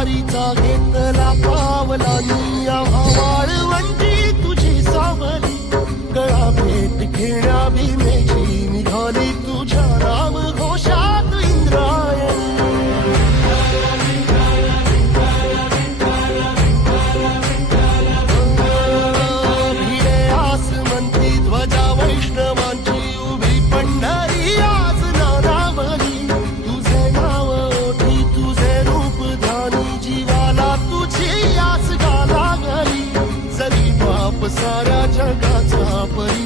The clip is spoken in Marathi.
वारीचा घेतला पावलानी आम्हा वाळवंटी तुझी सावली गळा भेट घेण्या भीमेची निघाली तुझ्या नाम घोषात इंद्रायणी भिडे आसमंती ध्वजा वैष्णवांची उभी पंढरी आज नानावली तुझे नाव ओठी तुझे रूप ध्यानी जीवाला तुझी आस गा लागली जरी बाप साऱ्या जगाचा परी